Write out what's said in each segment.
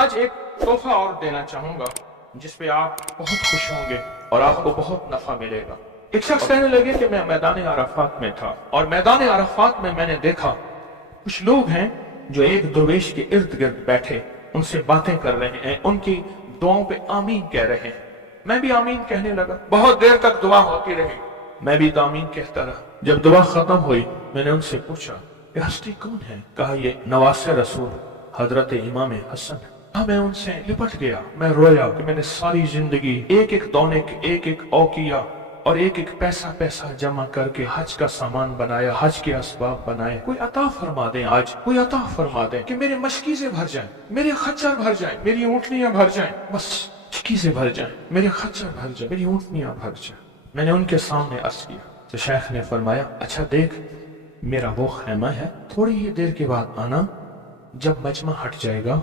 आज एक तोहफा और देना चाहूंगा जिस पे आप बहुत खुश होंगे और आपको बहुत नफा मिलेगा। एक शख्स कहने लगे कि मैं मैदान अराफात में था और मैदान अराफात में मैंने देखा कुछ लोग हैं जो एक दरवेश के इर्द गिर्द बैठे उनसे बातें कर रहे हैं, उनकी दुआओं पे आमीन कह रहे हैं। मैं भी आमीन कहने लगा। बहुत देर तक दुआ होती रही, मैं भी तो आमीन कहता रहा। जब दुआ खत्म हुई मैंने उनसे पूछा ये हस्ती कौन है? कहा ये नवासे रसूल हजरत इमाम हसन। मैं उनसे लिपट गया, मैं रोया कि मैंने सारी जिंदगी एक एक दौने एक एक औकिया और एक एक पैसा पैसा जमा करके हज का सामान बनाया, हज के असबाब बनाए। कोई अता फरमा दे, आज कोई अता फरमा दे कि मेरे मशकीज़े भर जाएं, मेरे खच्चर भर जाएं, मेरी ऊँटनियां भर जाएं, बस मशकीज़े भर जाएं, मेरे खच्चर भर जाएं, मेरी ऊँटनियां भर जाएं। मैंने उनके सामने अर्ज किया तो शेख ने फरमाया अच्छा देख, मेरा वो खैमा है, थोड़ी ही देर के बाद आना, जब मजमा हट जाएगा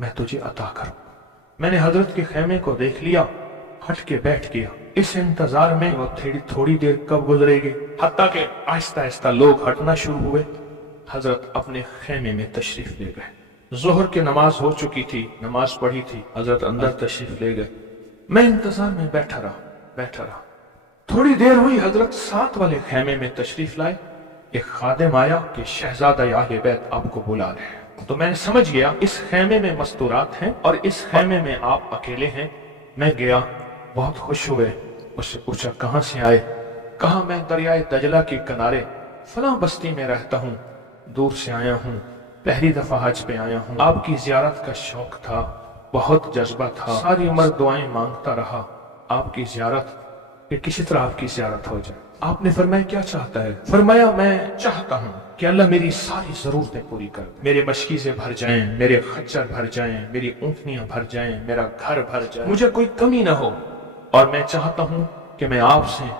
मैं तुझे अता करूं। मैंने हजरत के खैमे को देख लिया, हट के बैठ गया। इस इंतजार में वो थोड़ी देर कब गुजरेगी, हत्ता के आहिस्ता आहिस्ता लोग हटना शुरू हुए। हजरत अपने खैमे में तशरीफ ले गए। जोहर की नमाज हो चुकी थी, नमाज पढ़ी थी, हजरत अंदर तशरीफ ले गए। मैं इंतजार में बैठा रहा। थोड़ी देर हुई, हजरत साथ वाले खैमे में तशरीफ लाए। एक खादिम आया कि शहजादा अहले बैत आपको बुला रहे हैं। तो मैंने समझ गया इस खैमे में मस्तूरात हैं और इस खैमे में आप अकेले हैं। मैं गया, बहुत खुश हुए। उससे पूछा कहाँ से आए? कहा मैं दरियाए दजला के किनारे फलां बस्ती में रहता हूँ, दूर से आया हूँ, पहली दफा हज पे आया हूँ। आपकी जियारत का शौक था, बहुत जज्बा था, सारी उम्र दुआएं मांगता रहा आपकी जियारत, कि किसी तरह आपकी जियारत हो जाए। आपने फरमाया क्या चाहता है? फरमाया मैं चाहता हूँ कि अल्लाह मेरी सारी जरूरतें पूरी कर दे, मेरे मशकीज़े भर जाएं, मेरे खच्चर भर जाएं, मेरी ऊँटनियां भर जाएं, मेरा घर भर जाए, मुझे कोई कमी ना हो। और मैं चाहता हूँ कि मैं आपसे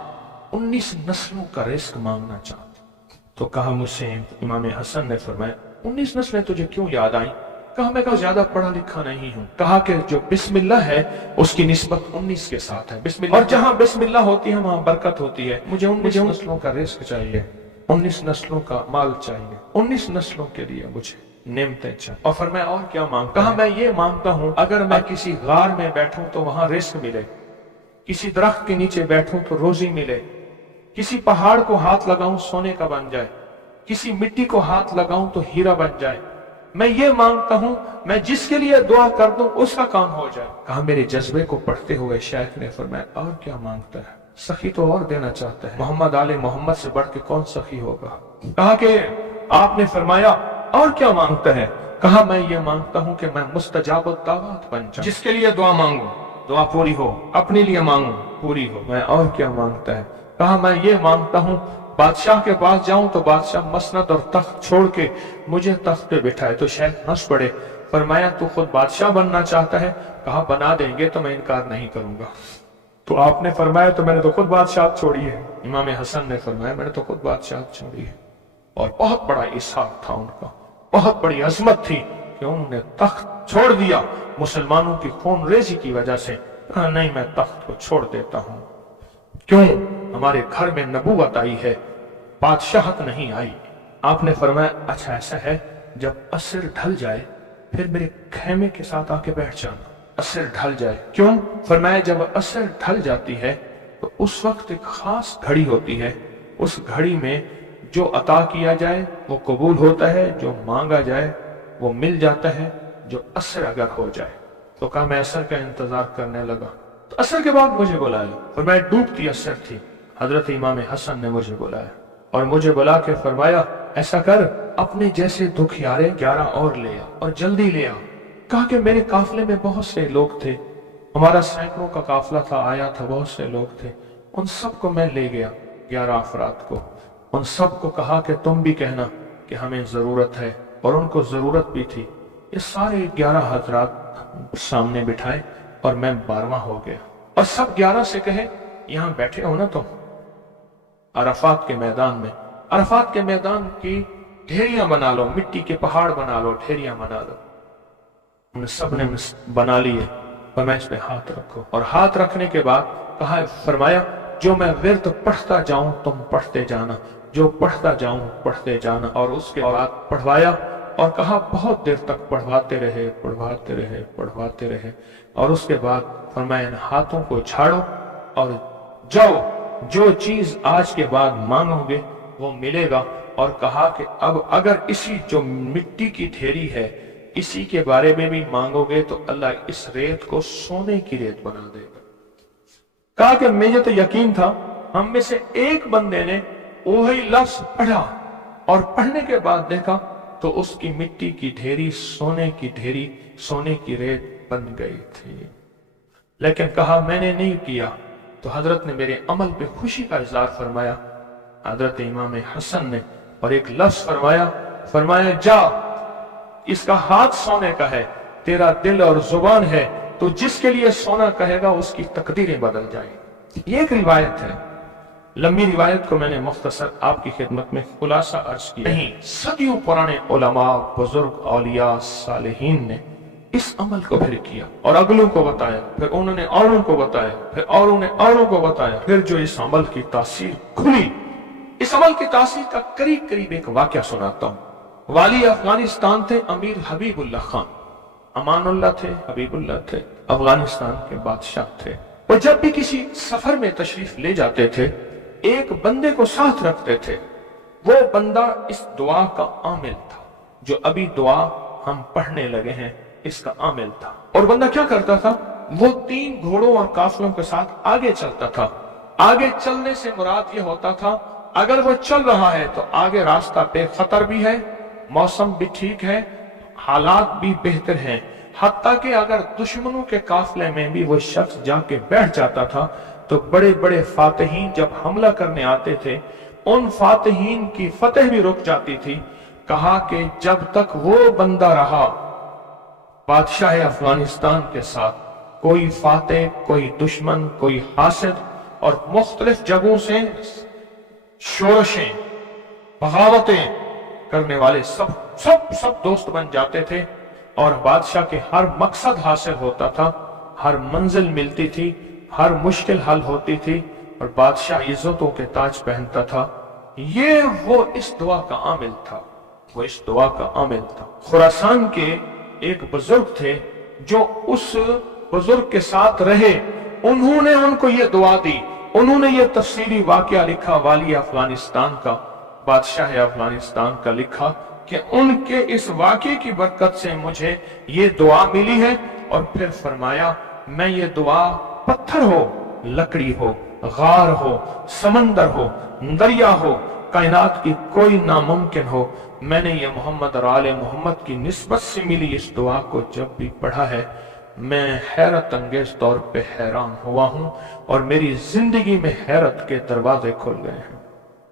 19 नस्लों का रिस्क मांगना चाहता हूँ। तो कहा मुझसे इमाम हसन ने फरमाया 19 नस्लें तुझे क्यों याद आई? कहा मैं ज्यादा पढ़ा लिखा नहीं हूँ। कहा कि जो बिस्मिल्लाह है उसकी निस्बत 19 के साथ है, बिस्मिल्लाह, और जहाँ बिस्मिल्लाह होती है वहाँ बरकत होती है। मुझे 19 नस्लों का रिस्क चाहिए, 19 नस्लों का माल चाहिए, 19 नस्लों के लिए मुझे नेमतें चाहिए। और फिर मैं और क्या मांगता? कहा मैं ये मांगता हूँ अगर मैं किसी गार में बैठूं तो वहां रिस्क मिले, किसी दरख्त के नीचे बैठूं तो रोजी मिले, किसी पहाड़ को हाथ लगाऊं सोने का बन जाए, किसी मिट्टी को हाथ लगाऊं तो हीरा बन जाए। मैं ये मांगता हूं मैं जिसके लिए दुआ कर दूं उसका काम हो जाए। कहा मेरे जज्बे को पढ़ते हुए शेख ने फरमाया और क्या मांगता है? सखी तो और देना चाहता है, मोहम्मद आले मोहम्मद से बढ़ के कौन सखी होगा? कहा कि आपने फरमाया और क्या मांगता है? कहा मैं ये मांगता हूं कि मैं मुस्तजाब दावत बन जाऊं, जिसके लिए दुआ मांगू दुआ पूरी हो, अपने लिए मांगू पूरी हो। मैं और क्या मांगता है? कहा मैं ये मांगता हूं बादशाह के पास जाऊं तो बादशाह मसनद और तख्त छोड़ के मुझे तख्त पे बिठाए। तो शेख हंस पड़े, फरमाया तू खुद बादशाह बनना चाहता है? कहा बना देंगे तो मैं इनकार नहीं करूंगा। तो आपने फरमाया तो मैंने तो खुद बादशाह छोड़ी है। इमाम हसन ने फरमाया मैंने तो खुद बादशाह छोड़ी है। और बहुत बड़ा इसहाक था उनका, बहुत बड़ी अजमत थी कि उन्होंने तख्त छोड़ दिया मुसलमानों की खून रेजी की वजह से। कहा नहीं मैं तख्त को छोड़ देता हूं। क्यों? हमारे घर में नबूवत आई है, बादशाहत नहीं आई। आपने फरमाया अच्छा ऐसा है, जब असर ढल जाए फिर मेरे खैमे के साथ आके बैठ जाना। असर ढल जाए? क्यों? फरमाया जब असर ढल जाती है तो उस वक्त एक खास घड़ी होती है, उस घड़ी में जो अता किया जाए वो कबूल होता है, जो मांगा जाए वो मिल जाता है, जो असर अगर हो जाए। तो कहा मैं असर का इंतजार करने लगा। तो असर के बाद मुझे बुलाया और मैं डूबती असर थी। हजरत इमाम हसन ने मुझे बुलाया और मुझे बुला के फरमाया ऐसा कर अपने जैसे दुखियारे 11 और ले आ और जल्दी ले आ। कहा कि मेरे काफले में बहुत से लोग थे, हमारा सैकड़ों का काफला था, आया था, बहुत से लोग थे, उन सबको मैं ले गया 11 अफराद को। उन सबको कहा कि तुम भी कहना कि हमें जरूरत है, और उनको जरूरत भी थी। ये सारे 11 हजरात सामने बिठाए और मैं 12वां हो गया। और सब 11 से कहे यहां बैठे हो ना तुम अरफात के मैदान में, अरफात के मैदान की ढेरियां बना लो, मिट्टी के पहाड़ बना लो, ढेरियां बना लो। उन सब ने बना लिए और मैं इस पे हाथ रखो। और हाथ रखने के बाद कहा फरमाया जो मैं विर्द पढ़ता जाऊं तुम पढ़ते जाना, जो पढ़ता जाऊं पढ़ते जाना। और उसके बाद पढ़वाया اور کہا بہت دیر تک پڑھواتے رہے پڑھواتے رہے پڑھواتے رہے، اور اس کے بعد فرمایا ان ہاتھوں کو جھاڑو اور جاؤ، جو چیز آج کے بعد مانگو گے وہ ملے گا۔ اور کہا کہ اب اگر اسی جو مٹی کی ڈھیری ہے اسی کے بارے میں بھی مانگو گے تو اللہ اس ریت کو سونے کی ریت بنا دے گا۔ کہا کہ مجھے تو یقین تھا، ہم میں سے ایک بندے نے وہی لفظ پڑھا اور پڑھنے کے بعد دیکھا تو اس کی مٹی کی ڈھیری سونے کی ڈھیری، سونے کی ریت بن گئی تھی۔ لیکن کہا میں نے نہیں کیا، تو حضرت نے میرے عمل پہ خوشی کا اظہار فرمایا، حضرت امام حسن نے، اور ایک لفظ فرمایا جا، اس کا ہاتھ سونے کا ہے، تیرا دل اور زبان ہے، تو جس کے لیے سونا کہے گا اس کی تقدیریں بدل جائیں۔ یہ ایک روایت ہے، لمبی روایت کو میں نے مختصر آپ کی خدمت میں خلاصہ عرض کیا۔ نہیں، صدیوں پرانے علماء، بزرگ، اولیاء، صالحین نے اس عمل کو پھر کیا اور اگلوں کو بتایا، پھر انہوں نے اوروں کو بتایا، پھر اوروں نے اوروں کو بتایا، پھر جو اس عمل کی تاثیر کھلی، اس عمل کی تاثیر کا قریب ایک واقعہ سناتا ہوں۔ والی افغانستان تھے امیر حبیب اللہ خان، امان اللہ تھے، حبیب اللہ تھے، افغانستان کے بادشاہ تھے۔ وہ جب بھی کسی سفر میں تشریف لے جاتے تھے ایک بندے کو ساتھ رکھتے تھے، وہ بندہ اس دعا کا عامل تھا، جو ابھی دعا ہم پڑھنے لگے ہیں اس کا عامل تھا۔ اور بندہ کیا کرتا تھا، وہ 3 گھوڑوں اور قافلوں کے ساتھ آگے چلتا تھا۔ آگے چلنے سے مراد یہ ہوتا تھا اگر وہ چل رہا ہے تو آگے راستہ بے خطر بھی ہے، موسم بھی ٹھیک ہے، حالات بھی بہتر ہیں، حتیٰ کہ اگر دشمنوں کے قافلے میں بھی وہ شخص جا کے بیٹھ جاتا تھا تو بڑے بڑے فاتحین جب حملہ کرنے آتے تھے ان فاتحین کی فتح بھی رک جاتی تھی۔ کہا کہ جب تک وہ بندہ رہا بادشاہ افغانستان کے ساتھ، کوئی فاتح، کوئی دشمن، کوئی حاسد اور مختلف جگہوں سے شورشیں، بغاوتیں کرنے والے سب دوست بن جاتے تھے، اور بادشاہ کے ہر مقصد حاصل ہوتا تھا، ہر منزل ملتی تھی، ہر مشکل حل ہوتی تھی، اور بادشاہ عزتوں کے تاج پہنتا تھا۔ یہ وہ اس دعا کا عامل تھا، وہ اس دعا کا عامل تھا۔ خراسان کے ایک بزرگ تھے جو اس بزرگ کے ساتھ رہے، انہوں نے ان کو یہ دعا دی، انہوں نے یہ تفصیلی واقعہ لکھا، والی افغانستان کا، بادشاہ افغانستان کا لکھا کہ ان کے اس واقعے کی برکت سے مجھے یہ دعا ملی ہے۔ اور پھر فرمایا میں یہ دعا پتھر ہو، لکڑی ہو، غار ہو، سمندر ہو، دریا ہو، کائنات کی کوئی ناممکن ہو، میں نے یہ محمد اور آل محمد کی نسبت سے ملی اس دعا کو جب بھی پڑھا ہے میں حیرت انگیز طور پہ حیران ہوا ہوں، اور میری زندگی میں حیرت کے دروازے کھل گئے ہیں۔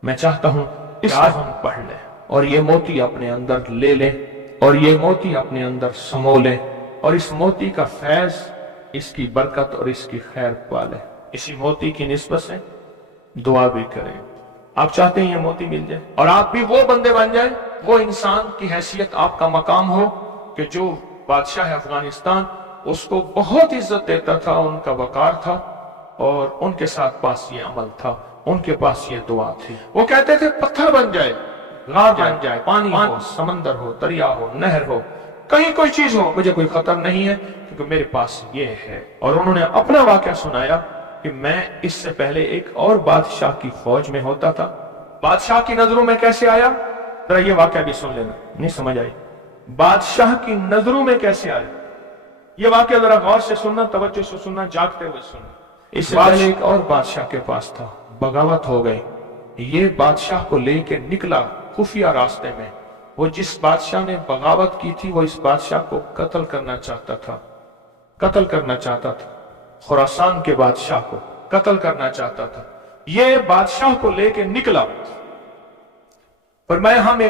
میں چاہتا ہوں اس آج ہم پڑھ لیں اور یہ موتی اپنے اندر لے لیں، اور یہ موتی اپنے اندر سمو لیں، اور اس موتی کا فیض، اس کی برکت اور اس کی خیر پا لیں۔ اسی موتی کی نسبت سے دعا بھی کریں۔ آپ چاہتے ہیں یہ موتی مل جائے اور آپ بھی وہ بندے بن جائیں، وہ انسان کی حیثیت آپ کا مقام ہو کہ جو بادشاہ افغانستان اس کو بہت عزت دیتا تھا، ان کا وقار تھا، اور ان کے ساتھ پاس یہ عمل تھا، ان کے پاس یہ دعا تھی۔ وہ کہتے تھے پتھر بن جائے، غار بن جائے، پانی ہو، سمندر ہو، دریا ہو، نہر ہو، کہیں کوئی چیز ہو، مجھے کوئی خطر نہیں ہے کیونکہ میرے پاس یہ ہے۔ اور انہوں نے اپنا واقعہ سنایا کہ میں اس سے پہلے ایک اور بادشاہ کی فوج میں ہوتا تھا، بادشاہ کی نظروں میں کیسے آیا، ذرا یہ واقعہ بھی سن لینا، نہیں سمجھ آئی، بادشاہ کی نظروں میں کیسے آیا، یہ واقعہ ذرا غور سے سننا، توجہ سے سننا، جاگتے ہوئے سننا۔ اس سے پہلے ایک اور بادشاہ کے پاس تھا، بغاوت ہو گئی، یہ بادشاہ کو لے کے نکلا خفیہ راستے میں، وہ جس بادشاہ نے بغاوت کی تھی وہ اس بادشاہ کو قتل کرنا چاہتا تھا، خراسان کے بادشاہ کو قتل کرنا چاہتا تھا۔ یہ بادشاہ کو لے کے نکلا، فرمایا ہم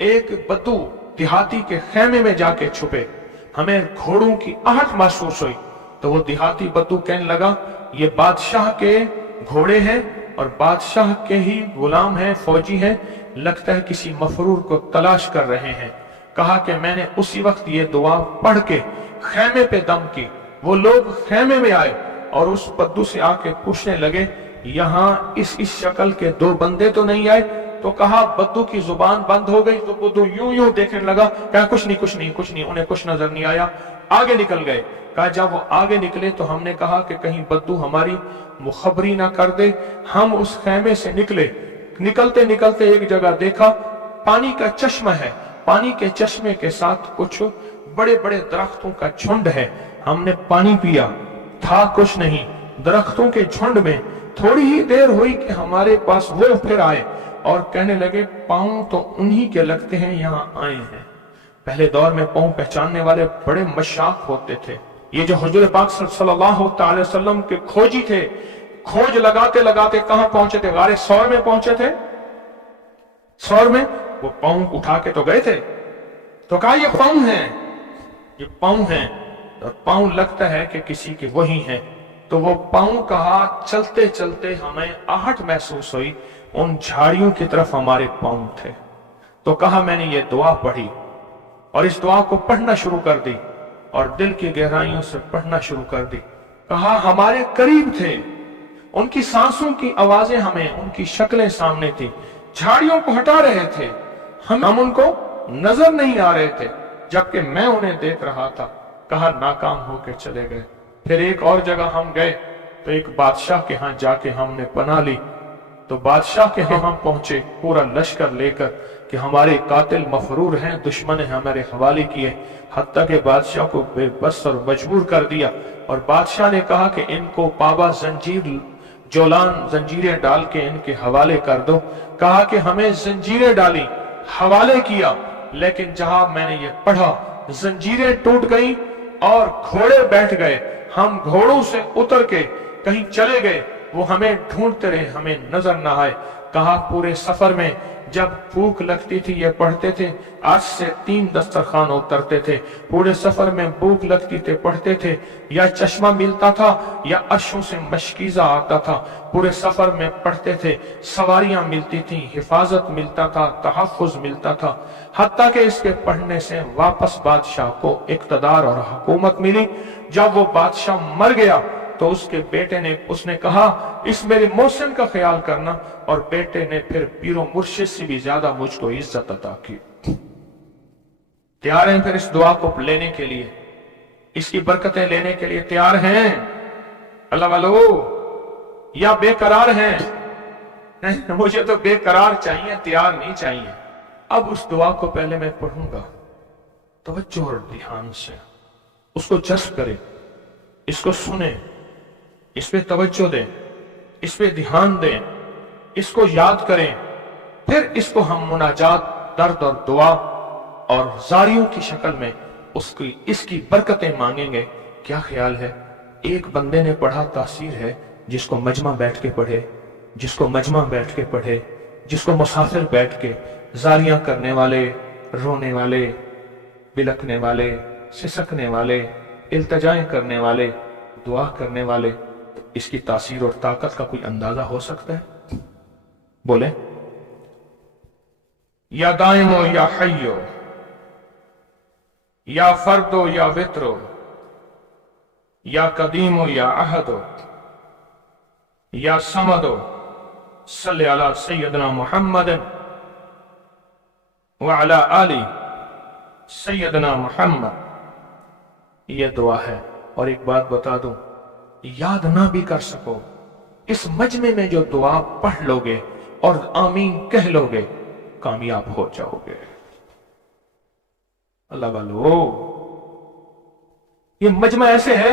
ایک بدو دیہاتی کے خیمے میں جا کے چھپے، ہمیں گھوڑوں کی آہٹ محسوس ہوئی، تو وہ دیہاتی بدو کہنے لگا یہ بادشاہ کے گھوڑے ہیں اور بادشاہ کے ہی غلام ہیں، فوجی ہیں، لگتا ہے کسی مفرور کو تلاش کر رہے ہیں۔ کہا کہ میں نے اسی وقت یہ دعا پڑھ کے خیمے پہ دم کی، وہ لوگ خیمے میں آئے اور اس بدو سے آ کے پوچھنے لگے یہاں اس شکل کے 2 بندے تو نہیں آئے؟ तो कहा बद्दू की जुबान बंद हो गई। तो बुद्धू यूं यूं देखने लगा, कहा कुछ नहीं कुछ नहीं कुछ नहीं, उन्हें कुछ नजर नहीं आया, आगे निकल गए। कहा जब वो आगे निकले तो हमने कहा कि कहीं बद्दू हमारी मुखबरी ना कर दे। हम उस खेमे से निकले, निकलते निकलते एक जगह देखा पानी का चश्मा है, पानी के चश्मे के साथ कुछ बड़े बड़े दरख्तों का झुंड है। हमने पानी पिया, था कुछ नहीं, दरख्तों के झुंड में। थोड़ी ही देर हुई कि हमारे पास वो फिर आए और कहने लगे पांव तो उन्हीं के लगते हैं, यहाँ आए हैं। पहले दौर में पांव पहचानने वाले बड़े मशाक होते थे। ये जो हुजूर पाक सल्लल्लाहु अलैहि वसल्लम के खोजी थे, खोज लगाते लगाते कहां पहुंचे थे? गारे सौर में पहुंचे थे। सौर में वो पांव उठा के तो गए थे, तो कहा ये पांव हैं, ये पांव हैं। और पांव लगता है कि किसी के वही हैं। तो वो पांव कहा, चलते चलते हमें आहट महसूस हुई, उन झाड़ियों की तरफ हमारे पांव थे। तो कहा मैंने ये दुआ पढ़ी और इस दुआ को पढ़ना शुरू कर दी और दिल की गहराइयों से पढ़ना शुरू कर दी। कहा हमारे करीब थे, उनकी सांसों की आवाजें हमें, उनकी शक्लें सामने थी, झाड़ियों को हटा रहे थे, हम उनको नजर नहीं आ रहे थे, जबकि मैं उन्हें देख रहा था। कहा नाकाम होकर चले गए। फिर एक और जगह हम गए तो एक बादशाह के यहाँ जाके हमने पनाह ली। तो बादशाह के यहाँ हम पहुंचे पूरा लश्कर लेकर कि हमारे कातिल मफरूर हैं, दुश्मन ने हमारे हवाले किए। हत्ता के बादशाह को बेबस और मजबूर कर दिया और बादशाह ने कहा कि इनको पाबा जंजीर जोलान जंजीरें डाल के इनके हवाले कर दो। कहा कि हमें जंजीरें डाली, हवाले किया, लेकिन जहां मैंने ये पढ़ा जंजीरें टूट गई और घोड़े बैठ गए। हम घोड़ों से उतर के कहीं चले गए, वो हमें ढूंढते रहे, हमें नजर ना आए। कहा पूरे सफर में जब भूख लगती थी ये पढ़ते थे, आज से 3 दस्तरखान उतरते थे। पूरे सफर में भूख लगती थे, पढ़ते थे, या चश्मा मिलता था या अर्शों से मशकीजा आता था। पूरे सफर में पढ़ते थे, सवारियां मिलती थी, हिफाजत मिलता था, तहफ़्फ़ुज़ मिलता था। हत्ता के इसके पढ़ने से वापस बादशाह को इक़्तिदार और हुकूमत मिली। जब वो बादशाह मर गया तो उसके बेटे ने, उसने कहा इस मेरे मोहसिन का ख्याल करना, और बेटे ने फिर पीरो मुर्शिद से भी ज्यादा मुझको इज्जत अता की। तैयार हैं फिर इस दुआ को लेने के लिए, इसकी बरकतें लेने के लिए तैयार हैं अल्लाह वालो, या बेकरार हैं? नहीं, मुझे तो बेकरार चाहिए, तैयार नहीं चाहिए। अब उस दुआ को पहले मैं पढ़ूंगा, तवज्जो और ध्यान से उसको जज्ब करें, इसको सुने, इस पे तवज्जो दें, इस पे ध्यान दें, इसको याद करें। फिर इसको हम मुनाजात, दर्द और दुआ और जारियों की शक्ल में उसकी इसकी बरकतें मांगेंगे। क्या ख्याल है? एक बंदे ने पढ़ा, तासीर है। जिसको मजमा बैठ के पढ़े, जिसको मजमा बैठ के पढ़े, जिसको मुसाफिर बैठ के, जारियां करने वाले, रोने वाले, बिलखने वाले, सिसकने वाले, इल्तजाएं करने वाले, दुआ करने वाले, तो इसकी तासीर और ताकत का कोई अंदाजा हो सकता है? बोले या दाइमो या हय्यो, या फर्दो या वित्रो, या कदीमो या अहदो, या समदो, सल्ले अला सय्यदना मुहम्मद व अला आली सय्यदना मुहम्मद। यह दुआ है। और एक बात बता दूं, याद ना भी कर सको, इस मजमे में जो दुआ पढ़ लोगे और आमीन कह लोगे, कामयाब हो जाओगे। अल्लाह वालो, ये मजमा ऐसे है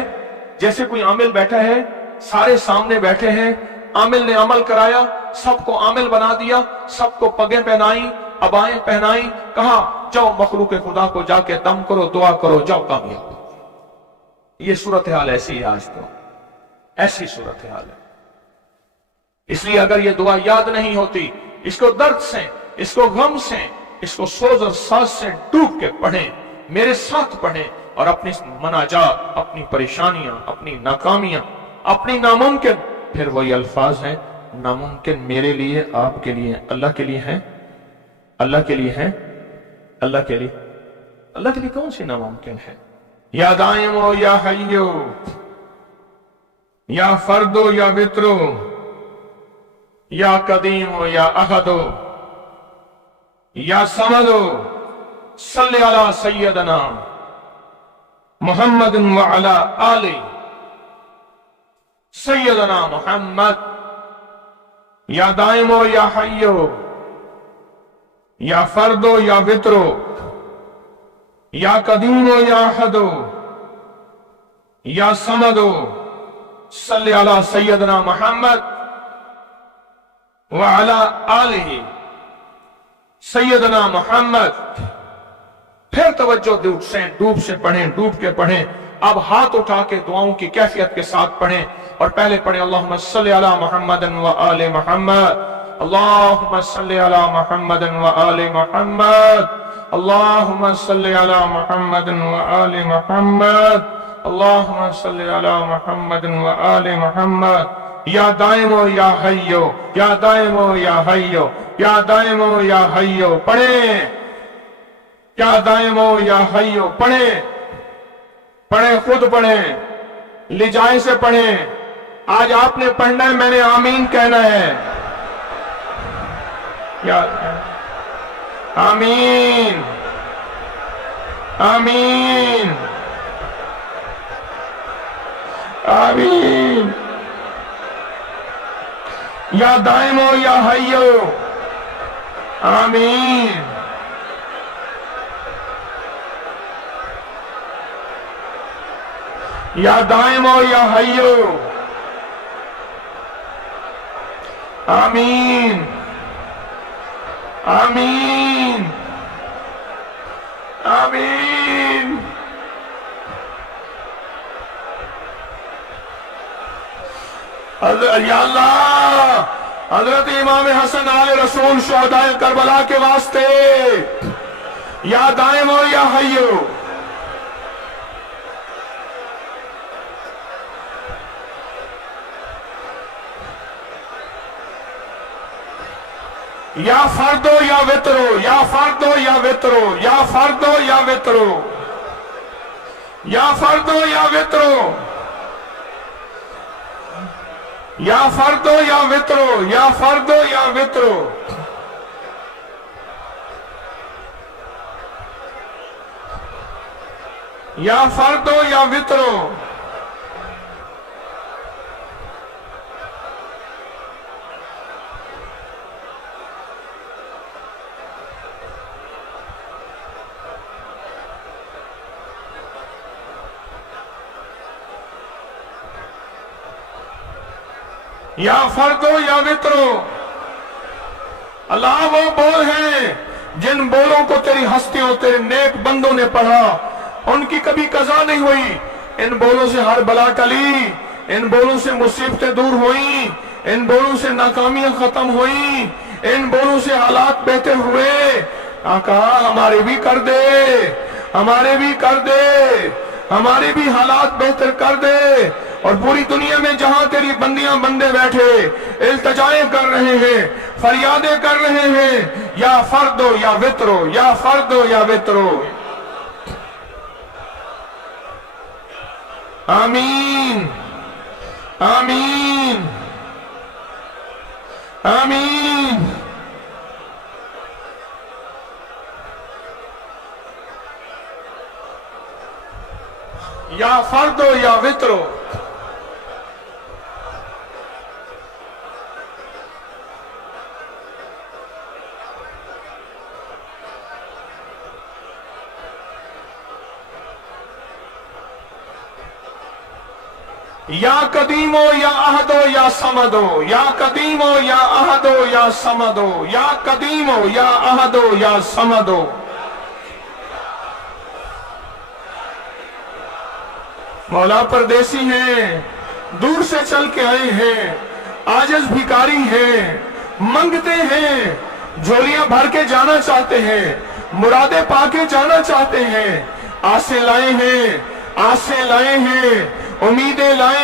जैसे कोई आमिल बैठा है, सारे सामने बैठे हैं, आमिल ने अमल कराया, सबको आमिल बना दिया, सबको पगें पहनाई, अबाएं पहनाई, कहा जाओ मखलूक खुदा को जाके दम करो, दुआ करो, जाओ कामयाब। ये सूरत हाल ऐसी है आज, तो ऐसी सूरत हाल है। इसलिए अगर ये दुआ याद नहीं होती, इसको दर्द से, इसको गम से, इसको सोज और साज से डूब के पढ़ें, मेरे साथ पढ़ें, और अपनी मनाजात, अपनी परेशानियां, अपनी नाकामियां, अपनी नामुमकिन, फिर वही अल्फाज हैं, नामुमकिन मेरे लिए, आपके लिए, अल्लाह के लिए हैं, अल्लाह के लिए हैं, अल्लाह के लिए, अल्लाह के लिए कौन सी नामुमकिन है? या दाइमो या हय्यो, या फर्दो या वित्रो, या कदीमो या अहदो, یا سمدو صلی علی سیدنا محمد وعلی آل سیدنا محمد یا دائمو یا حیو یا فردو یا وطرو یا قدیمو یا احدو یا سمدو صلی علی سیدنا محمد وعلی آلہ سیدنا محمد. پھر توجہ ڈوب سے پڑھیں، ڈوب کے پڑھیں. اب ہاتھ اٹھا کے دعاؤں کی کیفیت کے ساتھ پڑھیں، اور پہلے پڑھیں اللہم صلی علی محمد وآل محمد، اللہم صلی علی محمد وآل محمد، اللہم صلی علی محمد وآل محمد، اللہم صلی علی محمد وآل محمد. یا دائمو یا حیو، یا دائمو یا حیو، یا دائمو یا حیو پڑھیں. یا دائمو یا حیو پڑھیں، پڑھیں، خود پڑھیں، لجائے سے پڑھیں. آج آپ نے پڑھنا ہے، میں نے آمین کہنا ہے. یا آمین آمین آمین. یا دائمو یا حیو آمین. یا دائمو یا حیو آمین آمین آمین. یا اللہ، حضرت امام حسن آل رسول شہداء کربلا کے واسطے یا دائمو یا حیو. یا فردو یا وطرو، یا فردو یا وطرو، یا فردو یا وطرو، یا فردو یا وطرو، یا فردو یا وطرو، یا فردو یا وطرو. یا فردو یا وطرو. یا فردو یا وطرو. اللہ وہ بول ہیں جن بولوں کو تیری ہستیوں، تیرے نیک بندوں نے پڑھا، ان کی کبھی قضا نہیں ہوئی. ان بولوں سے ہر بلا ٹلی، ان بولوں سے مصیبتیں دور ہوئیں، ان بولوں سے ناکامیاں ختم ہوئیں، ان بولوں سے حالات بہتر ہوئے. آقا ہمارے بھی کر دے، ہمارے بھی کر دے، ہمارے بھی حالات بہتر کر دے. اور پوری دنیا میں جہاں تیری بندیاں بندے بیٹھے التجائیں کر رہے ہیں، فریادیں کر رہے ہیں، یا فردو یا وطرو، یا فردو یا وطرو. آمین آمین آمین. یا فردو یا وطرو. یا قدیمو یا احدو یا سمدو، یا قدیمو یا احدو یا سمدو، یا قدیمو یا احدو یا سمدو. مولا پردیسی ہیں، دور سے چل کے آئے ہیں، عاجز بھکاری ہیں، منگتے ہیں، جھولیاں بھر کے جانا چاہتے ہیں، مرادیں پا کے جانا چاہتے ہیں. آسیں لائے ہیں، آسیں لائے ہیں، امیدیں لائے